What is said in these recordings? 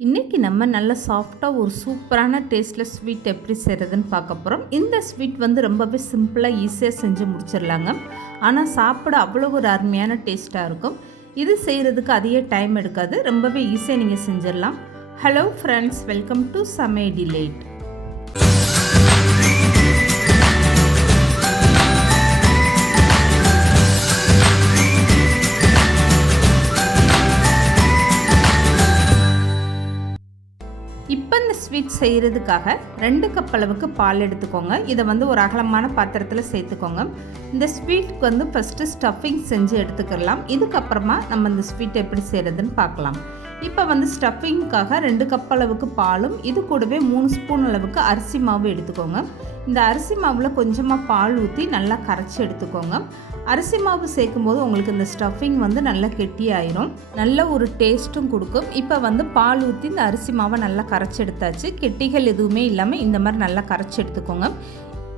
இன்றைக்கி நம்ம நல்ல சாஃப்டாக ஒரு சூப்பரான டேஸ்ட்டில் ஸ்வீட் எப்படி செய்கிறதுன்னு பார்க்க போகிறோம். இந்த ஸ்வீட் வந்து ரொம்பவே சிம்பிளாக ஈஸியாக செஞ்சு முடிச்சிடலாங்க. ஆனால் சாப்பிட அவ்வளோ ஒரு அருமையான டேஸ்ட்டாக இருக்கும். இது செய்கிறதுக்கு அதிக டைம் எடுக்காது, ரொம்பவே ஈஸியாக நீங்கள் செஞ்சிடலாம். ஹலோ ஃப்ரெண்ட்ஸ், வெல்கம் டு சமையல் டிலைட். இப்போ இந்த ஸ்வீட் செய்கிறதுக்காக 2 கப் அளவுக்கு பால் எடுத்துக்கோங்க. இதை வந்து ஒரு அகலமான பாத்திரத்தில் சேர்த்துக்கோங்க. இந்த ஸ்வீட்டுக்கு வந்து ஃபஸ்ட்டு ஸ்டஃபிங் செஞ்சு எடுத்துக்கலாம். இதுக்கப்புறமா நம்ம இந்த ஸ்வீட் எப்படி செய்கிறதுன்னு பார்க்கலாம். இப்போ வந்து ஸ்டஃபிங்காக 2 கப் அளவுக்கு பாலும் இது கூடவே 3 ஸ்பூன் அளவுக்கு அரிசி மாவு எடுத்துக்கோங்க. இந்த அரிசி மாவில் கொஞ்சமாக பால் ஊற்றி நல்லா கரைச்சி எடுத்துக்கோங்க. அரிசி மாவு சேர்க்கும்போது உங்களுக்கு இந்த ஸ்டஃபிங் வந்து நல்லா கெட்டியாயிரும், நல்ல ஒரு டேஸ்ட்டும் கொடுக்கும். இப்போ வந்து பால் ஊற்றி இந்த அரிசி மாவை நல்லா கரைச்சி எடுத்தாச்சு. கெட்டிகள் எதுவுமே இல்லாமல் இந்த மாதிரி நல்லா கரைச்சி எடுத்துக்கோங்க.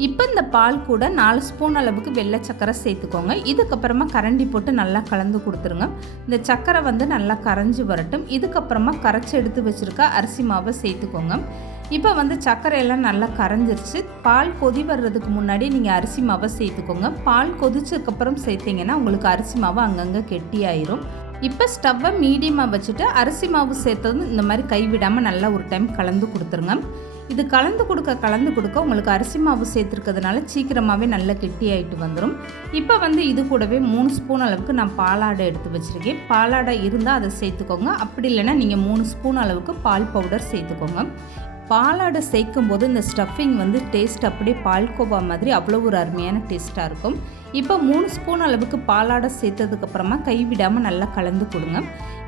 இப்போ இந்த பால் கூட 4 ஸ்பூன் அளவுக்கு வெள்ளை சர்க்கரை சேர்த்துக்கோங்க. இதுக்கப்புறமா கரண்டி போட்டு நல்லா கலந்து கொடுத்துருங்க. இந்த சர்க்கரை வந்து நல்லா கரைஞ்சி வரட்டும். இதுக்கப்புறமா கரைச்சி எடுத்து வச்சுருக்க அரிசி மாவை சேர்த்துக்கோங்க. இப்போ வந்து சர்க்கரையெல்லாம் நல்லா கரைஞ்சிருச்சு. பால் கொதி வர்றதுக்கு முன்னாடி நீங்கள் அரிசி மாவை சேர்த்துக்கோங்க. பால் கொதிச்சதுக்கப்புறம் சேர்த்திங்கன்னா உங்களுக்கு அரிசி மாவு அங்கங்கே கெட்டியாயிரும். இப்போ ஸ்டவ்வை மீடியமாக வச்சுட்டு அரிசி மாவு சேர்த்ததும் இந்த மாதிரி கைவிடாமல் நல்லா ஒரு டைம் கலந்து கொடுத்துருங்க. இது கலந்து கொடுக்க உங்களுக்கு அரிசி மாவு சேர்த்துருக்கிறதுனால சீக்கிரமாகவே நல்லா கெட்டியாயிட்டு வந்துடும். இப்போ வந்து இது கூடவே 3 ஸ்பூன் அளவுக்கு நான் பாலாடை எடுத்து வச்சுருக்கேன். பாலாடை இருந்தால் அதை சேர்த்துக்கோங்க. அப்படி இல்லைன்னா நீங்கள் 3 ஸ்பூன் அளவுக்கு பால் பவுடர் சேர்த்துக்கோங்க. பாலாடை சேர்க்கும் போது இந்த ஸ்டஃபிங் வந்து டேஸ்ட் அப்படியே பால்கோவா மாதிரி அவ்வளோ ஒரு அருமையான டேஸ்ட்டாக இருக்கும். இப்போ 3 ஸ்பூன் அளவுக்கு பாலாடை சேர்த்ததுக்கப்புறமா கைவிடாமல் நல்லா கலந்து கொடுங்க.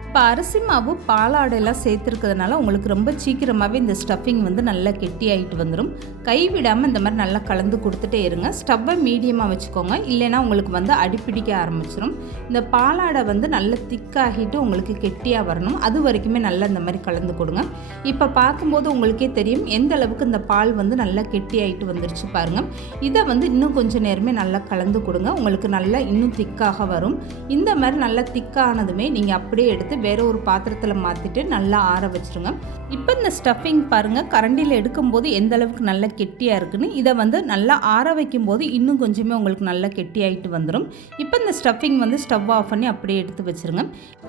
இப்போ அரிசி மாவு பாலாடையெல்லாம் சேர்த்துருக்கிறதுனால உங்களுக்கு ரொம்ப சீக்கிரமாகவே இந்த ஸ்டஃபிங் வந்து நல்லா கெட்டியாகிட்டு வந்துடும். கைவிடாமல் இந்த மாதிரி நல்லா கலந்து கொடுத்துட்டே இருங்க. ஸ்டவ்வை மீடியமாக வச்சுக்கோங்க, இல்லைன்னா உங்களுக்கு வந்து அடிப்பிடிக்க ஆரம்பிச்சிடும். இந்த பாலாடை வந்து நல்லா திக்காகிட்டு உங்களுக்கு கெட்டியாக வரணும், அது வரைக்குமே நல்லா இந்த மாதிரி கலந்து கொடுங்க. இப்போ பார்க்கும்போது உங்களுக்கே தெரியும் எந்த அளவுக்கு இந்த பால் வந்து நல்லா கெட்டியாகிட்டு வந்துருச்சு பாருங்கள். இதை வந்து இன்னும் கொஞ்சம் நேரமே நல்லா கலந்து கொடுங்க, உங்களுக்கு நல்லா இன்னும் திக்காக வரும். இந்த மாதிரி நல்லா திக்கானதுமே நீங்கள் அப்படியே எடுத்து வேற ஒரு பாத்திரத்தில் மாற்றிட்டு நல்லா ஆற வச்சுருங்க. இப்போ இந்த ஸ்டஃபிங் பாருங்கள், கரண்டியில் எடுக்கும்போது எந்த அளவுக்கு நல்லா கெட்டியாக இருக்குன்னு. இதை வந்து நல்லா ஆற வைக்கும்போது இன்னும் கொஞ்சமே உங்களுக்கு நல்லா கெட்டியாகிட்டு வந்துடும். இப்போ இந்த ஸ்டஃபிங் வந்து ஸ்டவ் ஆஃப் பண்ணி அப்படியே எடுத்து வச்சுருங்க.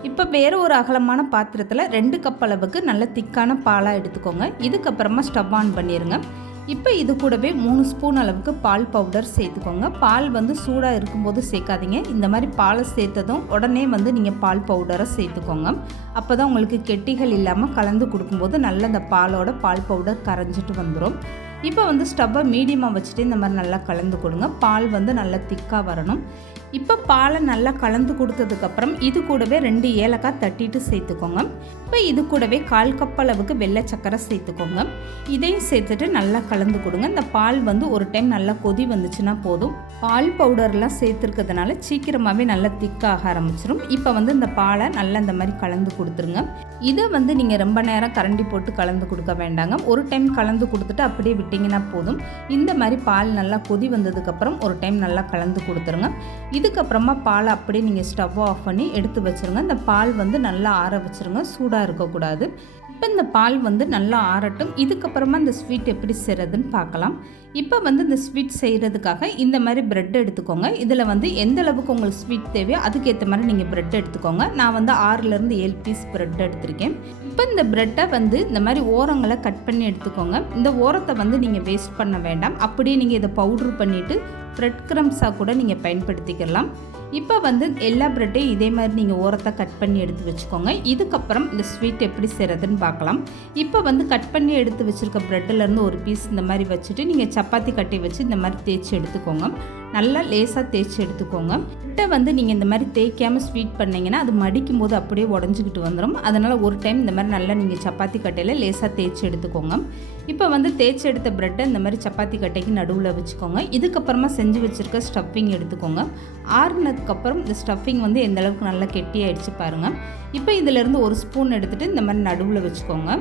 இப்போ வேறு ஒரு அகலமான பாத்திரத்தில் 2 கப் அளவுக்கு நல்ல திக்கான பாலாக எடுத்துக்கோங்க. இதுக்கப்புறமா ஸ்டவ் ஆன் பண்ணிடுங்க. இப்போ இது கூடவே 3 ஸ்பூன் அளவுக்கு பால் பவுடர் சேர்த்துக்கோங்க. பால் வந்து சூடாக இருக்கும்போது சேர்க்காதீங்க. இந்த மாதிரி பாலை சேர்த்ததும் உடனே வந்து நீங்கள் பால் பவுடரை சேர்த்துக்கோங்க. அப்போ தான் உங்களுக்கு கெட்டிகள் இல்லாமல் கலந்து கொடுக்கும்போது நல்ல இந்த பால் பவுடர் கரைஞ்சிட்டு வந்துடும். இப்போ வந்து ஸ்டவ்வை மீடியமாக வச்சுட்டு இந்த மாதிரி நல்லா கலந்து கொடுங்க. பால் வந்து நல்லா திக்காக வரணும். இப்போ பாலை நல்லா கலந்து கொடுத்ததுக்கப்புறம் இது கூடவே 2 ஏலக்காய் தட்டிட்டு சேர்த்துக்கோங்க. இப்போ இது கூடவே 1/4 கப் அளவுக்கு வெள்ளை சர்க்கரை சேர்த்துக்கோங்க. இதையும் சேர்த்துட்டு நல்லா கலந்து கொடுங்க. இந்த பால் வந்து ஒரு டைம் நல்லா கொதி வந்துச்சுன்னா போதும். பால் பவுடர்லாம் சேர்த்துருக்கிறதுனால சீக்கிரமாகவே நல்லா திக்காக ஆரம்பிச்சிடும். இப்போ வந்து இந்த பாலை நல்லா இந்த மாதிரி கலந்து கொடுத்துருங்க. இதை வந்து நீங்கள் ரொம்ப நேரம் கரண்டி போட்டு கலந்து கொடுக்க வேண்டாங்க. ஒரு டைம் கலந்து கொடுத்துட்டு அப்படியே விட்டிங்கன்னா போதும். இந்த மாதிரி பால் நல்லா கொதி வந்ததுக்கப்புறம் ஒரு டைம் நல்லா கலந்து கொடுத்துருங்க. இதுக்கப்புறமா பாலை அப்படியே நீங்கள் ஸ்டவ் ஆஃப் பண்ணி எடுத்து வச்சுருங்க. இந்த பால் வந்து நல்லா ஆற வச்சுருங்க, சூடாக இருக்கக்கூடாது. இப்போ இந்த பால் வந்து நல்லா ஆறட்டும். இதுக்கப்புறமா இந்த ஸ்வீட் எப்படி செய்கிறதுன்னு பார்க்கலாம். இப்போ வந்து இந்த ஸ்வீட் செய்கிறதுக்காக இந்த மாதிரி ப்ரெட் எடுத்துக்கோங்க. இதில் வந்து எந்த அளவுக்கு உங்களுக்கு ஸ்வீட் தேவையோ அதுக்கேற்ற மாதிரி நீங்கள் ப்ரெட் எடுத்துக்கோங்க. நான் வந்து 6லேருந்து 7 பீஸ் ப்ரெட் எடுத்திருக்கேன். இப்போ இந்த ப்ரெட்டை வந்து இந்த மாதிரி ஓரங்களை கட் பண்ணி எடுத்துக்கோங்க. இந்த ஓரத்தை வந்து நீங்கள் வேஸ்ட் பண்ண வேண்டாம். அப்படியே நீங்கள் இதை பவுட்ரு பண்ணிவிட்டு ப்ரெட் க்ரம்ஸாக கூட நீங்கள் பயன்படுத்திக்கலாம். இப்போ வந்து எல்லா ப்ரெட்டையும் இதே மாதிரி நீங்கள் ஓரத்தை கட் பண்ணி எடுத்து வச்சுக்கோங்க. இதுக்கப்புறம் இந்த ஸ்வீட் எப்படி செய்கிறதுன்னு பார்க்கலாம். இப்போ வந்து கட் பண்ணி எடுத்து வச்சுருக்க ப்ரெட்டிலேருந்து ஒரு பீஸ் இந்த மாதிரி வச்சுட்டு நீங்கள் சப்பாத்தி கட்டி வச்சு இந்த மாதிரி தேய்ச்சி எடுத்துக்கோங்க. நல்லா லேசாக தேய்ச்சி எடுத்துக்கோங்க. ப்ரெட்டை வந்து நீங்கள் இந்த மாதிரி தேய்க்காமல் ஸ்வீட் பண்ணிங்கன்னா அது மடிக்கும் போது அப்படியே உடஞ்சிக்கிட்டு வந்துடும். அதனால் ஒரு டைம் இந்த மாதிரி நல்லா நீங்கள் சப்பாத்தி கட்டையில் லேசாக தேய்ச்சி எடுத்துக்கோங்க. இப்போ வந்து தேய்ச்சி எடுத்த ப்ரெட்டை இந்த மாதிரி சப்பாத்தி கட்டைக்கு நடுவில் வச்சுக்கோங்க. இதுக்கப்புறமா செஞ்சு வச்சுருக்க ஸ்டஃபிங் எடுத்துக்கோங்க. ஆறுனதுக்கு ஆறுனதுக்கப்புறம் இந்த ஸ்டஃபிங் வந்து எந்த அளவுக்கு நல்லா கெட்டியாயிடுச்சு பாருங்கள். இப்போ இதிலேருந்து ஒரு ஸ்பூன் எடுத்துகிட்டு இந்த மாதிரி நடுவில் வச்சுக்கோங்க.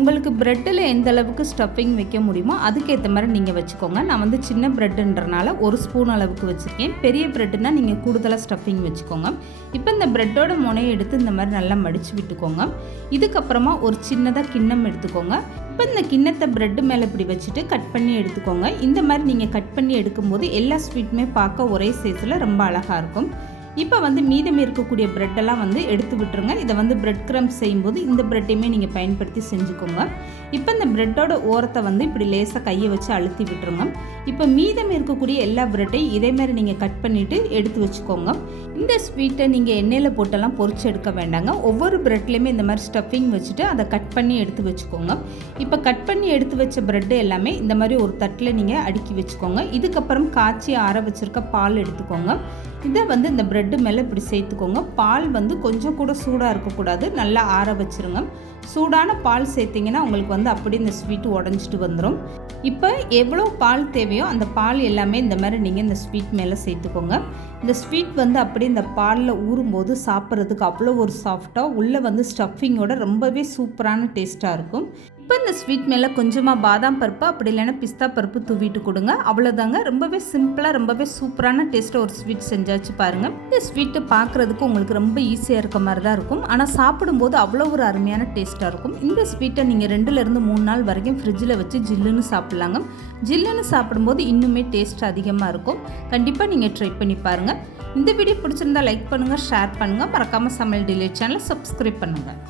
உங்களுக்கு ப்ரெட்டில் எந்த அளவுக்கு ஸ்டஃபிங் வைக்க முடியுமோ அதுக்கேற்ற மாதிரி நீங்கள் வச்சுக்கோங்க. நான் வந்து சின்ன ப்ரெட்டுன்றனால ஒரு ஸ்பூன் அளவுக்கு வச்சுருக்கேன். பெரிய ப்ரெட்டுனால் நீங்கள் கூடுதலாக ஸ்டஃபிங் வச்சுக்கோங்க. இப்போ இந்த ப்ரெட்டோட முனையை எடுத்து இந்த மாதிரி நல்லா மடித்து விட்டுக்கோங்க. இதுக்கப்புறமா ஒரு சின்னதாக கிண்ணம் எடுத்துக்கோங்க. இப்போ இந்த கிண்ணத்தை ப்ரெட்டு மேலே இப்படி வச்சுட்டு கட் பண்ணி எடுத்துக்கோங்க. இந்த மாதிரி நீங்கள் கட் பண்ணி எடுக்கும்போது எல்லா ஸ்வீட்டுமே பார்க்க ஒரே சைஸில் ரொம்ப அழகாக இருக்கும். இப்போ வந்து மீதம் இருக்கக்கூடிய ப்ரெட்டெல்லாம் வந்து எடுத்து விட்டுருங்க. இதை வந்து ப்ரெட் க்ரம்ஸ் செய்யும்போது இந்த ப்ரெட்டையுமே நீங்கள் பயன்படுத்தி செஞ்சுக்கோங்க. இப்போ இந்த ப்ரெட்டோட ஓரத்தை வந்து இப்படி லேசாக கையை வச்சு அழுத்தி விட்டுருங்க. இப்போ மீதம் இருக்கக்கூடிய எல்லா ப்ரெட்டையும் இதேமாதிரி நீங்கள் கட் பண்ணிவிட்டு எடுத்து வச்சுக்கோங்க. இந்த ஸ்வீட்டை நீங்கள் எண்ணெயில் போட்டெல்லாம் பொரிச்சு எடுக்க வேண்டாங்க. ஒவ்வொரு ப்ரெட்லேயுமே இந்த மாதிரி ஸ்டஃபிங் வச்சுட்டு அதை கட் பண்ணி எடுத்து வச்சுக்கோங்க. இப்போ கட் பண்ணி எடுத்து வச்ச ப்ரெட்டு எல்லாமே இந்த மாதிரி ஒரு தட்டில் நீங்கள் அடுக்கி வச்சுக்கோங்க. இதுக்கப்புறம் காய்ச்சி ஆற வச்சுருக்க பால் எடுத்துக்கோங்க. இதை வந்து இந்த ப்ரெட்டு மேலே இப்படி சேர்த்துக்கோங்க. பால் வந்து கொஞ்சம் கூட சூடாக இருக்கக்கூடாது, நல்லா ஆற வச்சுருங்க. சூடான பால் சேர்த்திங்கன்னா உங்களுக்கு வந்து அப்படி இந்த ஸ்வீட்டு உடஞ்சிட்டு வந்துடும். இப்போ எவ்வளோ பால் தேவையோ அந்த பால் எல்லாமே இந்த மாதிரி நீங்கள் இந்த ஸ்வீட் மேலே சேர்த்துக்கோங்க. இந்த ஸ்வீட் வந்து அப்படி இந்த பாலில் ஊறும்போது சாப்பிட்றதுக்கு அவ்வளோ ஒரு சாஃப்டாக உள்ளே வந்து ஸ்டஃபிங்கோட ரொம்பவே சூப்பரான டேஸ்ட்டாக இருக்கும். இப்போ இந்த ஸ்வீட் மேலே கொஞ்சமாக பாதாம் பருப்பு அப்படி இல்லைன்னா பிஸ்தா பருப்பு தூவிட்டு கொடுங்க. அவ்வளோதாங்க. ரொம்பவே சிம்பிளாக ரொம்பவே சூப்பரான டேஸ்ட்டாக ஒரு ஸ்வீட் செஞ்சாச்சு பாருங்கள். இந்த ஸ்வீட்டு பார்க்குறதுக்கு உங்களுக்கு ரொம்ப ஈஸியாக இருக்க மாதிரி தான் இருக்கும், ஆனால் சாப்பிடும்போது அவ்வளோ ஒரு அருமையான டேஸ்ட்டாக இருக்கும். இந்த ஸ்வீட்டை நீங்கள் 2லேருந்து 3 நாள் வரைக்கும் ஃப்ரிட்ஜில் வச்சு ஜில்லுன்னு சாப்பிட்லாங்க. ஜில்லுன்னு சாப்பிடும்போது இன்னுமே டேஸ்ட் அதிகமாக இருக்கும். கண்டிப்பாக நீங்கள் ட்ரை பண்ணி பாருங்கள். இந்த வீடியோ பிடிச்சிருந்தா லைக் பண்ணுங்கள், ஷேர் பண்ணுங்கள். மறக்காமல் சமையல் டிலே சேனலை சப்ஸ்கிரைப் பண்ணுங்கள்.